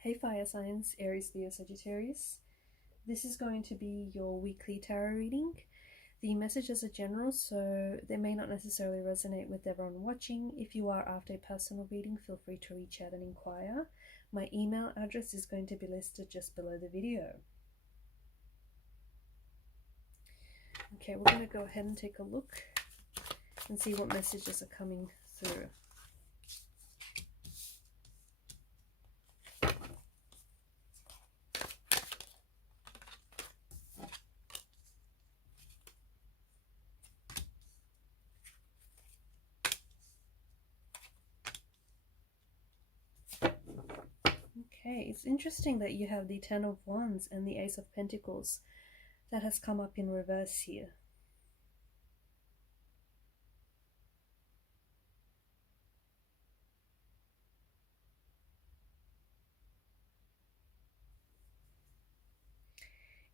Hey fire signs, Aries, Leo, Sagittarius. This is going to be your weekly tarot reading. The messages are general, so they may not necessarily resonate with everyone watching. If you are after a personal reading, feel free to reach out and inquire. My email address is going to be listed just below the video. Okay, we're going to go ahead and take a look and see what messages are coming through. Okay, it's interesting that you have the Ten of Wands and the Ace of Pentacles. That has come up in reverse here.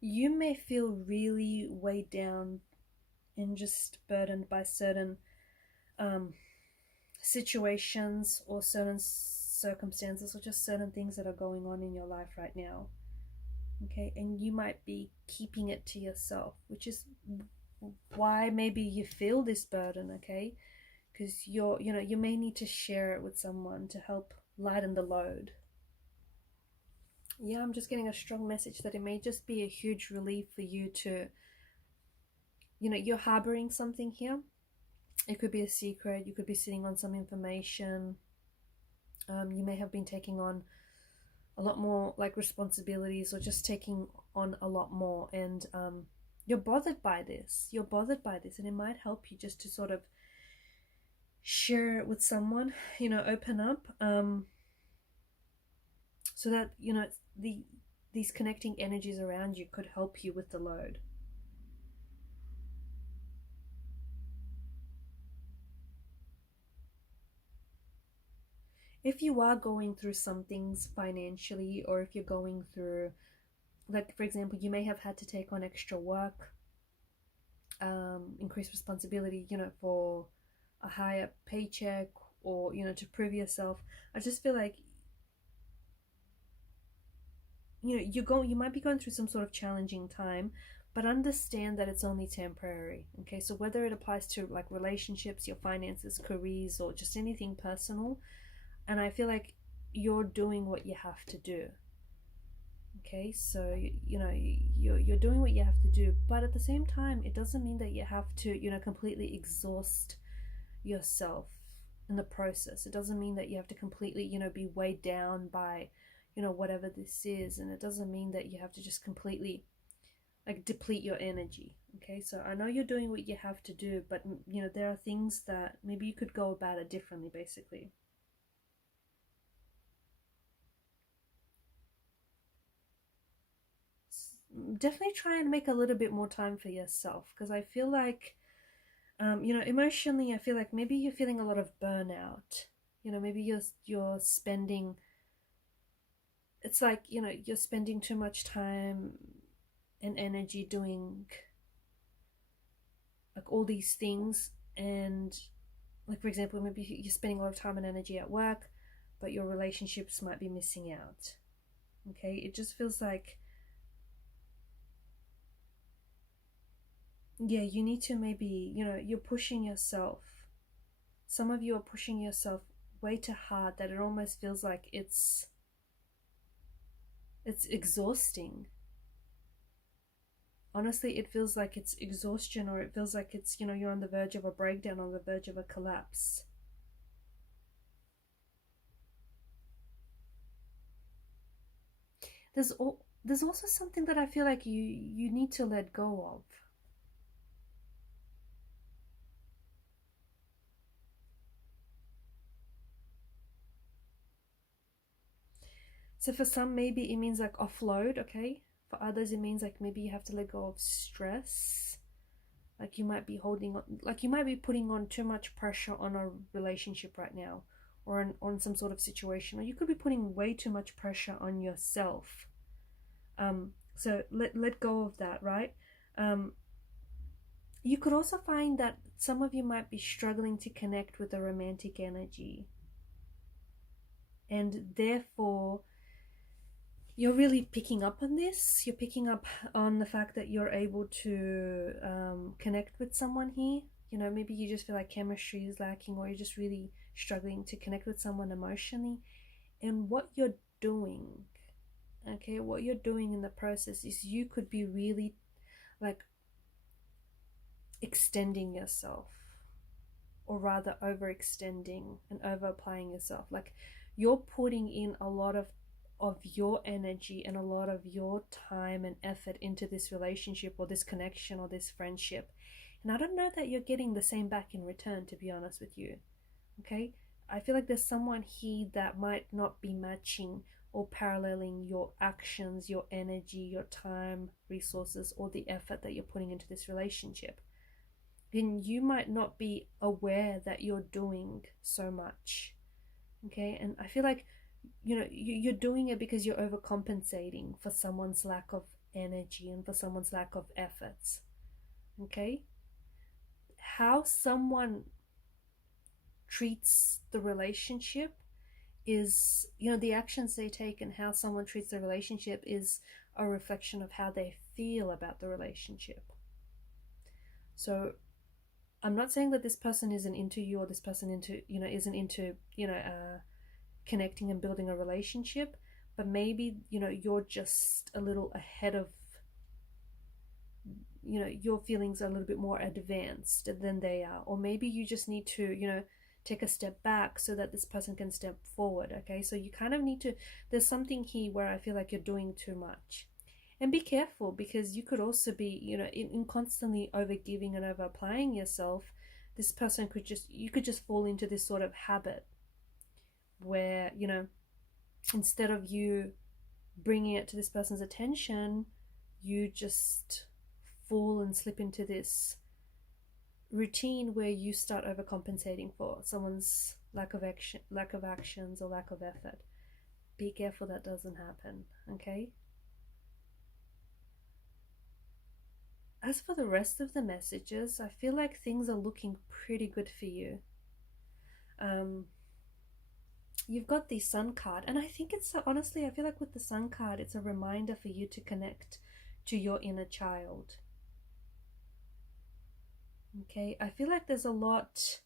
You may feel really weighed down and just burdened by certain situations or certain circumstances or just certain things that are going on in your life right now. Okay, and you might be keeping it to yourself, which is why maybe you feel this burden, okay? Because you may need to share it with someone to help lighten the load. Yeah, I'm just getting a strong message that it may just be a huge relief for you to, you're harboring something here. It could be a secret, you could be sitting on some information. You may have been taking on a lot more like responsibilities or just taking on a lot more, and you're bothered by this. And it might help you just to sort of share it with someone, open up, so that these connecting energies around you could help you with the load. If you are going through some things financially, or if you're going through, like for example, you may have had to take on extra work, increased responsibility, for a higher paycheck, or to prove yourself. I just feel like you might be going through some sort of challenging time, but understand that it's only temporary. Okay, so whether it applies to like relationships, your finances, careers, or just anything personal, and I feel like you're doing what you have to do. Okay, so you're doing what you have to do, but at the same time, it doesn't mean that you have to completely exhaust yourself in the process. It doesn't mean that you have to completely be weighed down by whatever this is, and it doesn't mean that you have to just completely like deplete your energy. Okay, so I know you're doing what you have to do, but there are things that maybe you could go about it differently, basically. Definitely try and make a little bit more time for yourself, because I feel like emotionally, I feel like maybe you're feeling a lot of burnout. Maybe you're spending, it's like you're spending too much time and energy doing like all these things, and like for example, maybe you're spending a lot of time and energy at work, but your relationships might be missing out. Okay, it just feels like, yeah, you need to maybe, you're pushing yourself. Some of you are pushing yourself way too hard, that it almost feels like it's exhausting. Honestly, it feels like it's exhaustion, or it feels like it's, you're on the verge of a breakdown, on the verge of a collapse. There's also something that I feel like you need to let go of. So for some, maybe it means like offload, okay? For others, it means like maybe you have to let go of stress. Like you might be holding on, like you might be putting on too much pressure on a relationship right now, or on some sort of situation, or you could be putting way too much pressure on yourself. So let go of that, right? You could also find that some of you might be struggling to connect with a romantic energy, and therefore you're really picking up on this. You're picking up on the fact that you're able to connect with someone here. You know, maybe you just feel like chemistry is lacking, or you're just really struggling to connect with someone emotionally. And what you're doing, okay, what you're doing in the process is you could be really like extending yourself, or rather overextending and over applying yourself. Like you're putting in a lot of your energy and a lot of your time and effort into this relationship or this connection or this friendship, and I don't know that you're getting the same back in return, to be honest with you. Okay, I feel like there's someone here that might not be matching or paralleling your actions, your energy, your time, resources, or the effort that you're putting into this relationship. Then you might not be aware that you're doing so much. Okay, and I feel like, you know, you're doing it because you're overcompensating for someone's lack of energy and for someone's lack of efforts. Okay, how someone treats the relationship is, you know, the actions they take and how someone treats the relationship is a reflection of how they feel about the relationship. So I'm not saying that this person isn't into you, or this person isn't into connecting and building a relationship, but maybe, you know, you're just a little ahead of, you know, your feelings are a little bit more advanced than they are, or maybe you just need to, you know, take a step back so that this person can step forward. Okay, so you kind of need to, there's something here where I feel like you're doing too much. And be careful, because you could also be, you know, in constantly over giving and over applying yourself, this person could just, you could just fall into this sort of habit where, you know, instead of you bringing it to this person's attention, you just fall and slip into this routine where you start overcompensating for someone's lack of actions, or lack of effort. Be careful that doesn't happen. Okay, as for the rest of the messages, I feel like things are looking pretty good for you. You've got the Sun card, and I think it's, honestly, I feel like with the Sun card, it's a reminder for you to connect to your inner child. Okay, I feel like there's a lot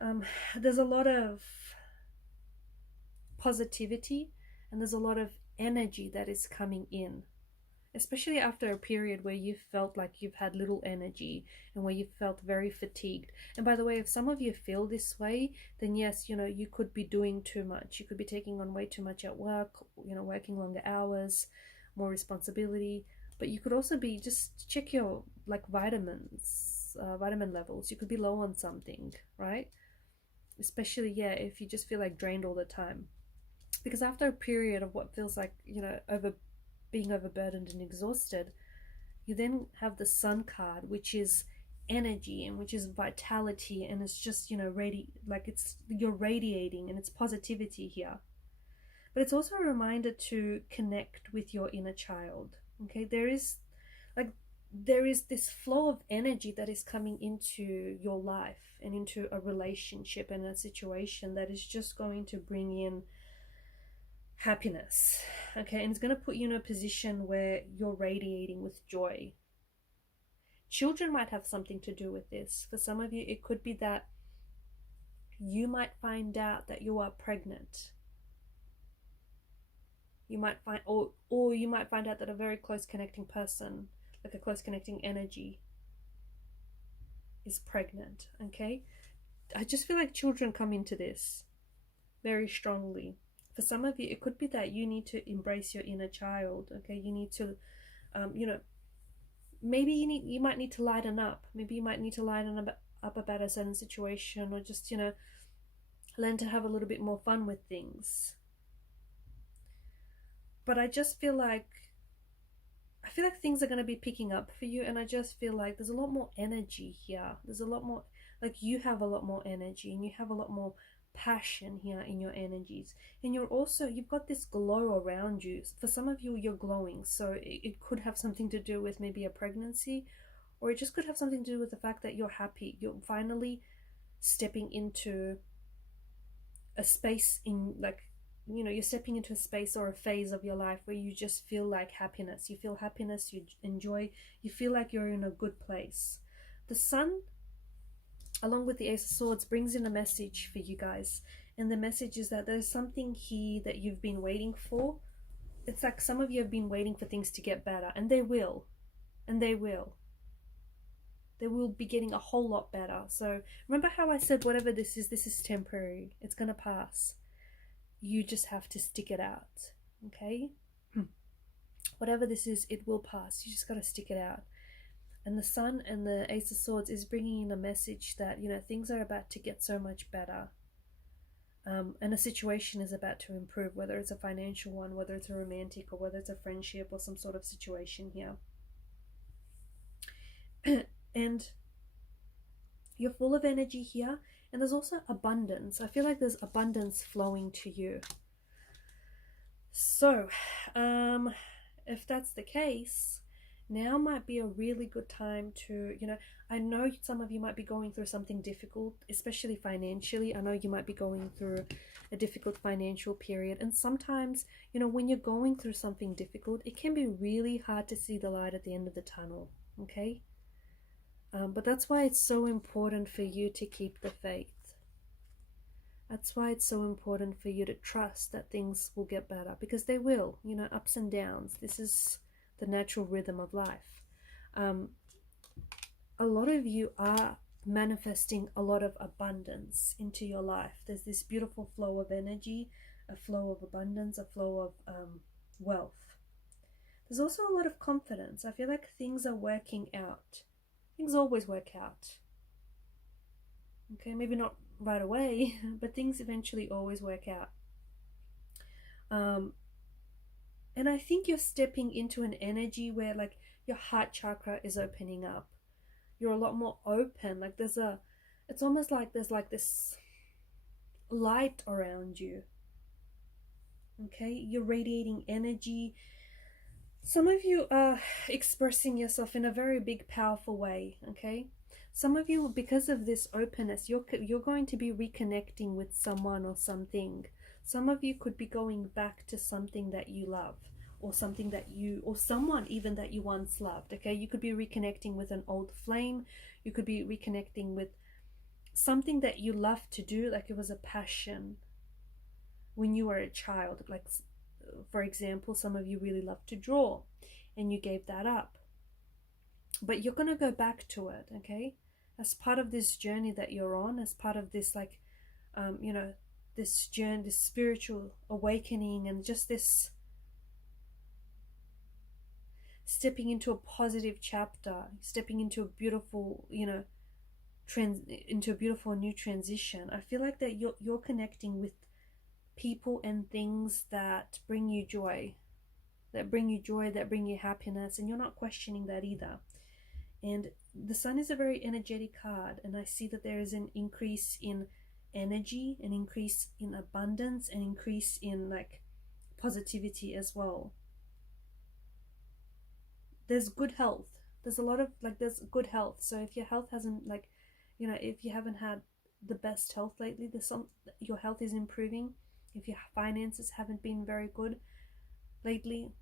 of positivity, and there's a lot of energy that is coming in, especially after a period where you felt like you've had little energy and where you felt very fatigued. And by the way, if some of you feel this way, then yes, you know, you could be doing too much. You could be taking on way too much at work, you know, working longer hours, more responsibility. But you could also be, just check your like vitamin levels. You could be low on something, right? Especially, yeah, if you just feel like drained all the time. Because after a period of what feels like, you know, being overburdened and exhausted, you then have the Sun card, which is energy and which is vitality, and it's just, you know, you're radiating, and it's positivity here. But it's also a reminder to connect with your inner child. Okay, there is this flow of energy that is coming into your life and into a relationship and a situation that is just going to bring in happiness. Okay, and it's going to put you in a position where you're radiating with joy. Children might have something to do with this. For some of you, it could be that you might find out that you are pregnant. You might find, or you might find out that a very close connecting person, like a close connecting energy, is pregnant. Okay, I just feel like children come into this very strongly. For some of you, it could be that you need to embrace your inner child. Okay, you need to, you know, maybe you might need to lighten up. Maybe you might need to lighten up about a certain situation, or just, you know, learn to have a little bit more fun with things. But I feel like things are going to be picking up for you, and I just feel like there's a lot more energy here. There's a lot more, like, you have a lot more energy, and you have a lot more passion here in your energies, and you've got this glow around you. For some of you, you're glowing, so it could have something to do with maybe a pregnancy, or it just could have something to do with the fact that you're happy. You're finally stepping into a space in, like, you know, you're stepping into a space or a phase of your life where you just feel like happiness. You feel happiness, you enjoy, you feel like you're in a good place. The sun, along with the Ace of Swords, brings in a message for you guys. And the message is that there's something here that you've been waiting for. It's like some of you have been waiting for things to get better, and they will. And they will. They will be getting a whole lot better. So remember how I said whatever this is temporary. It's going to pass. You just have to stick it out. Okay? Whatever this is, it will pass. You just got to stick it out. And the Sun and the Ace of Swords is bringing in a message that, you know, things are about to get so much better. And a situation is about to improve, whether it's a financial one, whether it's a romantic, or whether it's a friendship or some sort of situation here. And you're full of energy here. And there's also abundance. I feel like there's abundance flowing to you. So, if that's the case, now might be a really good time to, you know, I know some of you might be going through something difficult, especially financially. I know you might be going through a difficult financial period. And sometimes, you know, when you're going through something difficult, it can be really hard to see the light at the end of the tunnel, okay? But that's why it's so important for you to keep the faith. That's why it's so important for you to trust that things will get better, because they will, you know, ups and downs. This is the natural rhythm of life. A lot of you are manifesting a lot of abundance into your life. There's this beautiful flow of energy, a flow of abundance, a flow of wealth. There's also a lot of confidence. I feel like things are working out. Things always work out. Okay, maybe not right away, but things eventually always work out. And I think you're stepping into an energy where, like, your heart chakra is opening up. You're a lot more open. Like it's almost like there's like this light around you. Okay, you're radiating energy. Some of you are expressing yourself in a very big, powerful way. Okay, some of you, because of this openness, you're going to be reconnecting with someone or something. Some of you could be going back to something that you love, or something that you, or someone even that you once loved. Okay, you could be reconnecting with an old flame. You could be reconnecting with something that you loved to do, like it was a passion when you were a child. Like, for example, some of you really love to draw and you gave that up, but you're going to go back to it, okay, as part of this journey that you're on, as part of this, like, you know, this journey, this spiritual awakening, and just this stepping into a positive chapter, stepping into a beautiful, you know, into a beautiful new transition. I feel like that you're connecting with people and things that bring you joy, that bring you happiness, and you're not questioning that either. And the Sun is a very energetic card, and I see that there is an increase in energy, an increase in abundance, an increase in, like, positivity as well. There's good health. There's a lot of, like, there's good health. So if your health hasn't, like, you know, if you haven't had the best health lately, your health is improving. If your finances haven't been very good lately,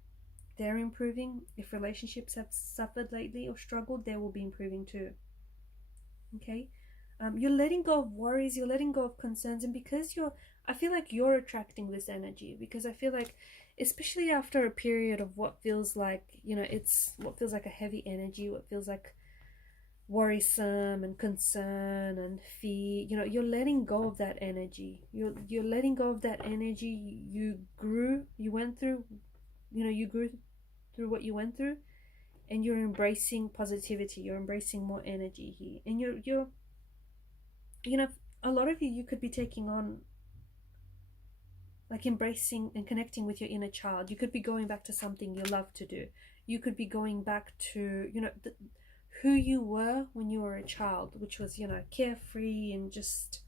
they're improving. If relationships have suffered lately or struggled, they will be improving too. Okay, you're letting go of worries, you're letting go of concerns, and because I feel like you're attracting this energy, because I feel like, especially after a period of what feels like, you know, it's what feels like a heavy energy, what feels like worrisome and concern and fear, you know, you're letting go of that energy. You're letting go of that energy. You went through, you know, you grew through what you went through, and you're embracing positivity. You're embracing more energy here, and you're you know, a lot of you could be taking on, like, embracing and connecting with your inner child. You could be going back to something you love to do. You could be going back to, you know, who you were when you were a child, which was, you know, carefree and just,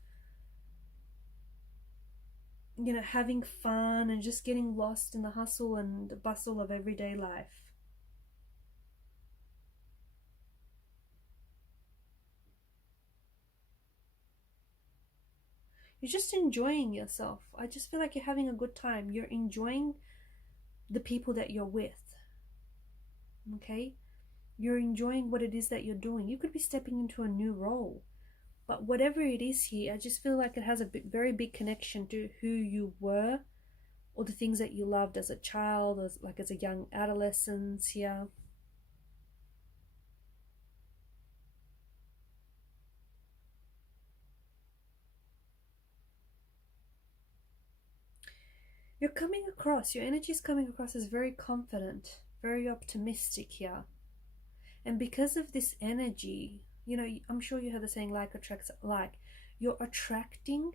you know, having fun and just getting lost in the hustle and the bustle of everyday life. You're just enjoying yourself. I just feel like you're having a good time. You're enjoying the people that you're with. Okay? You're enjoying what it is that you're doing. You could be stepping into a new role. But whatever it is here, I just feel like it has a very big connection to who you were, or the things that you loved as a child, or like as a young adolescent here. You're coming across, your energy is coming across as very confident, very optimistic here. And because of this energy, you know, I'm sure you heard the saying, like attracts like. You're attracting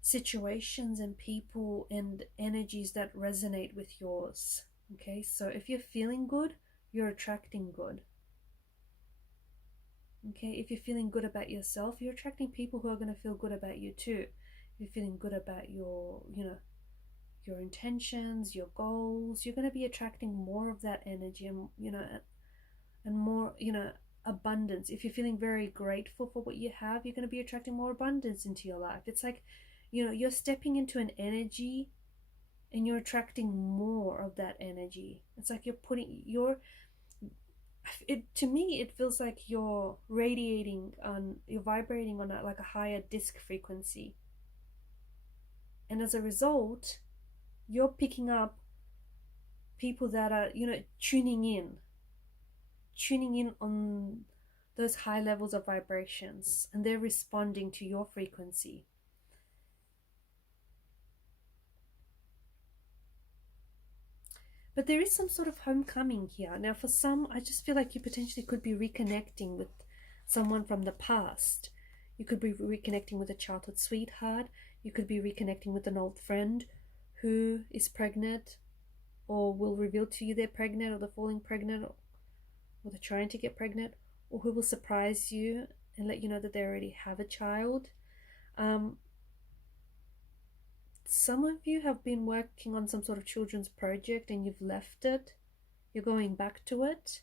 situations and people and energies that resonate with yours. Okay, so if you're feeling good, you're attracting good. Okay, if you're feeling good about yourself, you're attracting people who are going to feel good about you too. If you're feeling good about your, you know, your intentions, your goals, you're going to be attracting more of that energy, and you know, and more, you know, abundance. If you're feeling very grateful for what you have, you're going to be attracting more abundance into your life. It's like, you know, you're stepping into an energy and you're attracting more of that energy. It's like you're putting your, to me it feels like you're radiating on, you're vibrating on like a higher disc frequency, and as a result you're picking up people that are, you know, tuning in on those high levels of vibrations, and they're responding to your frequency. But there is some sort of homecoming here. Now for some, I just feel like you potentially could be reconnecting with someone from the past. You could be reconnecting with a childhood sweetheart. You could be reconnecting with an old friend who is pregnant, or will reveal to you they're pregnant, or they're falling pregnant, or they're trying to get pregnant, or who will surprise you and let you know that they already have a child. Some of you have been working on some sort of children's project and you've left it. You're going back to it.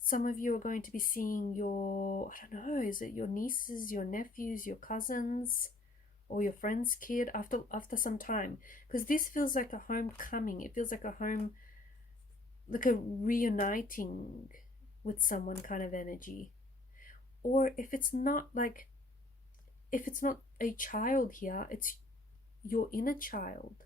Some of you are going to be seeing your, I don't know, is it your nieces, your nephews, your cousins, or your friend's kid after some time? Because this feels like a homecoming. It feels like a home, like a reuniting with someone kind of energy. Or if it's not like, if it's not a child here, it's your inner child.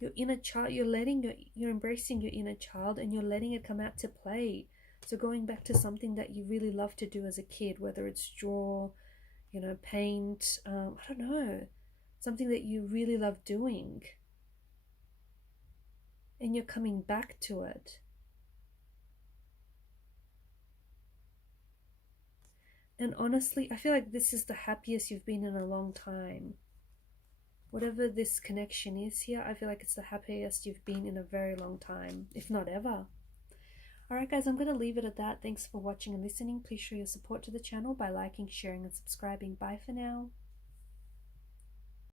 Your inner child, you're embracing your inner child, and you're letting it come out to play. So going back to something that you really love to do as a kid, whether it's draw, you know, paint, I don't know, something that you really love doing, and you're coming back to it. And honestly, I feel like this is the happiest you've been in a long time. Whatever this connection is here, I feel like it's the happiest you've been in a very long time, if not ever. Alright guys, I'm going to leave it at that. Thanks for watching and listening. Please show your support to the channel by liking, sharing and subscribing. Bye for now.